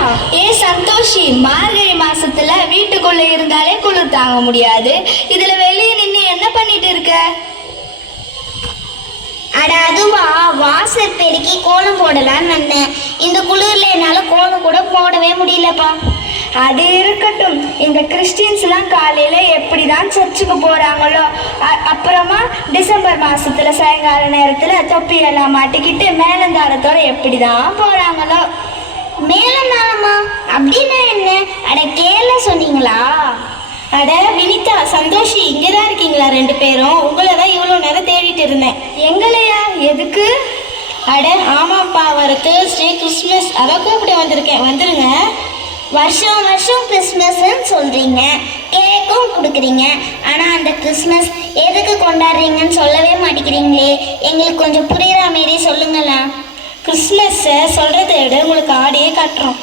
வினிதா. சந்தோஷி, மார்கழி மாசத்துல வீட்டுக்குள்ள இருந்தாலே குளிர் தாங்க முடியாது, இதுல வெளியே நின்று என்ன பண்ணிட்டு இருக்க? அட அதுவா, வாசல் பெருக்கி கோலம் போடலான்னு வந்தேன். இந்த குளிர்ல என்னால கோலம் கூட போடவே முடியலப்பா. அது இருக்கட்டும், இந்த கிறிஸ்டின்ஸ்லாம் காலையில எப்படிதான் சர்ச்சுக்கு போறாங்களோ, அப்புறமா டிசம்பர் மாசத்துல சாயங்கால நேரத்துல தொப்பியெல்லாம் மாட்டிக்கிட்டு மேலந்தாளத்தோட எப்படிதான் போறாங்களோ. மேலந்தாளமா அப்படின்னா என்ன? அட கேரள சொன்னீங்களா? அட வினிதா, சந்தோஷி இங்கதான் இருக்கீங்களா ரெண்டு பேரும்? உங்களை தான் இவ்வளோ நேரம் தேடிட்டு இருந்தேன். எங்களையா? எதுக்கு? அட ஆமாப்பா, வர தேர்ஸ்டே கிறிஸ்மஸ், அதான் கூப்பிட்டு வந்திருக்கேன், வந்துருங்க. வருஷம் வருஷம் கிறிஸ்மஸ்ன்னு சொல்கிறீங்க, கேக்கும் கொடுக்குறீங்க, ஆனால் அந்த கிறிஸ்மஸ் எதுக்கு கொண்டாடுறீங்கன்னு சொல்லவே மாட்டேங்கிறீங்களே. எங்களுக்கு கொஞ்சம் புரியுற மாரி சொல்லுங்களா. கிறிஸ்மஸை சொல்கிறத விட உங்களுக்கு ஆடியே காட்டுறோம்.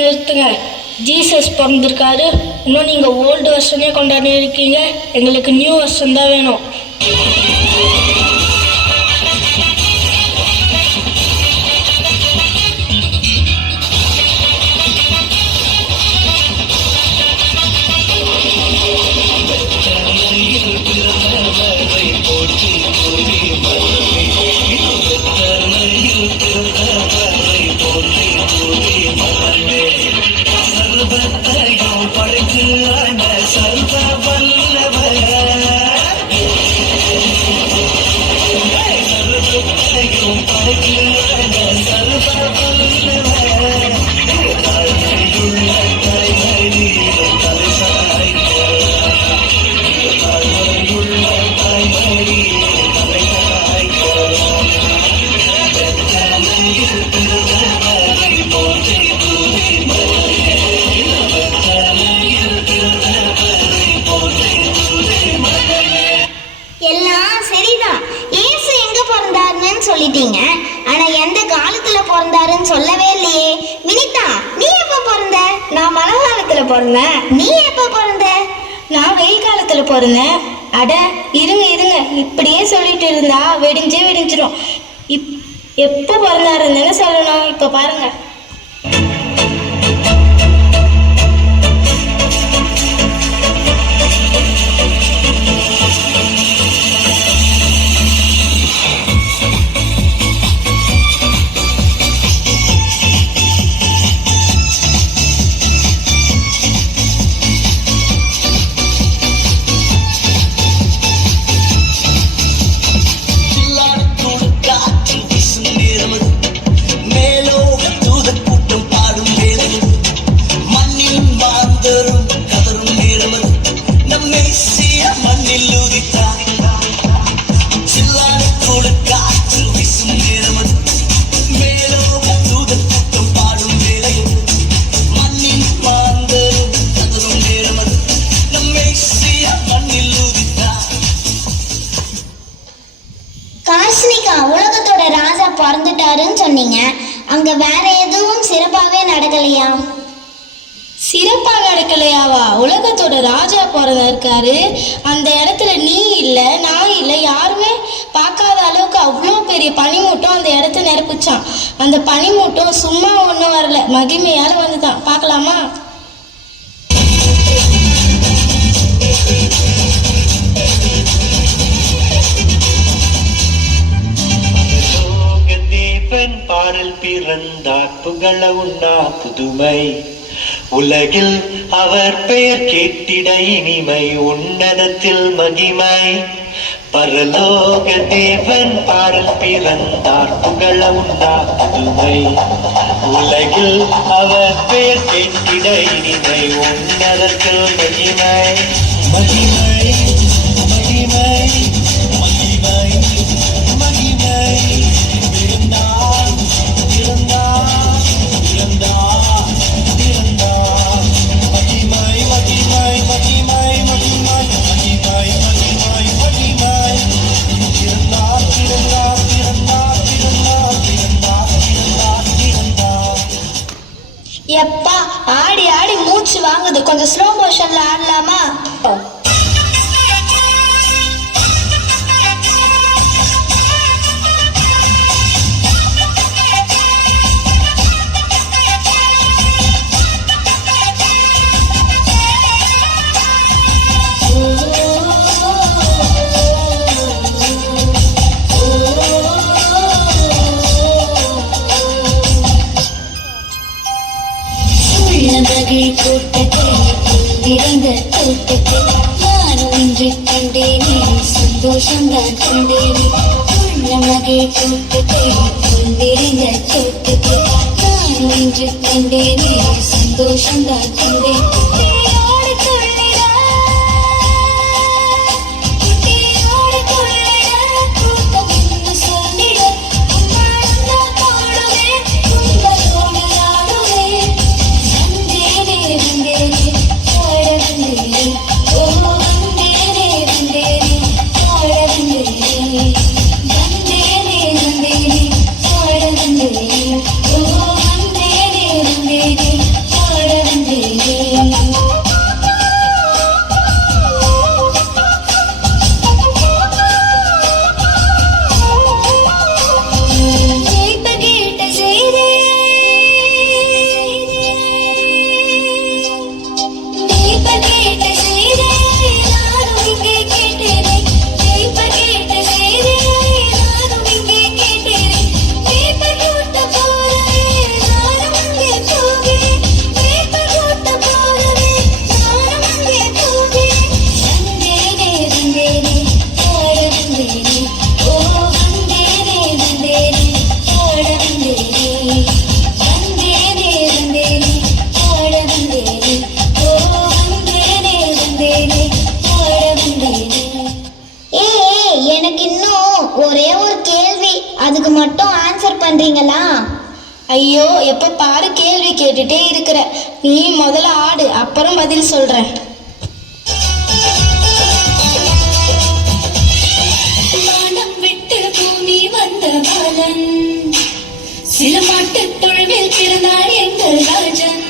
நிறுத்துங்க. ஜீசஸ் பிறந்திருக்காரு, இன்னும் நீங்கள் ஓல்டு வருஷனே கொண்டாடி இருக்கீங்க. எங்களுக்கு நியூ வருஷன் தான் வேணும். சொல்லிட்டீங்க, ஆனா எந்த காலத்துல பிறந்தாருன்னு சொல்லவே இல்லையே. வினிதா, நீ எப்ப பிறந்த? நான் மழை காலத்துல பிறந்தேன். நீ எப்ப பிறந்த? நான் வெயில் காலத்துல பிறந்தேன். அட இருங்க இருங்க, இப்படியே சொல்லிட்டு இருந்தா வெடிஞ்சிரும். எப்போ பிறந்தாருன்னு சொல்லணும். இப்ப பாருங்க. உலகத்தோட ராஜா பிறந்துட்டாருன்னு சொன்னீங்க, அங்க வேற எதுவும் சிறப்பாவே நடக்கலையா? சிறப்பா நடக்கலையாவா? உலகத்தோட ராஜா பிறந்திருக்காரு. அந்த இடத்துல நீ இல்லை, நான் இல்லை, யாருமே பார்க்காத அளவுக்கு அவ்வளோ பெரிய பனிமூட்டம் அந்த இடத்த நிரப்பிச்சான். அந்த பனிமூட்டம் சும்மா ஒன்றும் வரல, மகிமையால் வந்துதான். பார்க்கலாமா? பாடல் பிறந்தார் புகழ உண்டா புதுமை உலகில் அவர் பெயர் கேட்டிட இனிமை, உன்னதத்தில் மகிமை. பரலோக தேவன் பாடல் பிறந்தார், புகழ உண்டாகுமை. உலகில் அவர் பெயர் கேட்டிட இனிமை, உன்னதத்தில் மகிமை. மகிமை மகிமை மகிமை மகிமை. பிறந்தார் பிறந்தார் பிறந்தார் பிறந்தார். மகிமை மகிமை மகிமை மகிமை மகிமை மகிமை மகிமை. பிறந்தார் பிறந்தார் பிறந்தார் பிறந்தார் பிறந்தார் பிறந்தார் பிறந்தார். எப்பா ஆடி ஆடி மூச்சு வாங்குது, கொஞ்சம் ஸ்லோ மோஷன்ல ஆடலாமா? சந்தோஷம்தான் கண்டேனே உள்ளமகை கூட்டத்தை கொண்டிருந்த தோட்டத்தை நானும் இன்று கண்டேனே சந்தோஷம்தான் கண்டேன். அதுக்கு மட்டும் ஆன்சர் பண்றீங்களா? ஐயோ, எப்ப பாரு கேள்வி கேட்டுட்டே இருக்கிற. நீ முதல்ல ஆடு, அப்புறம் பதில் சொல்றேன். வானம் விட்டு பூமி வந்த பாலன், சில மாட்டு தொழுவில் பிறந்தார் எங்கள் ராஜன்.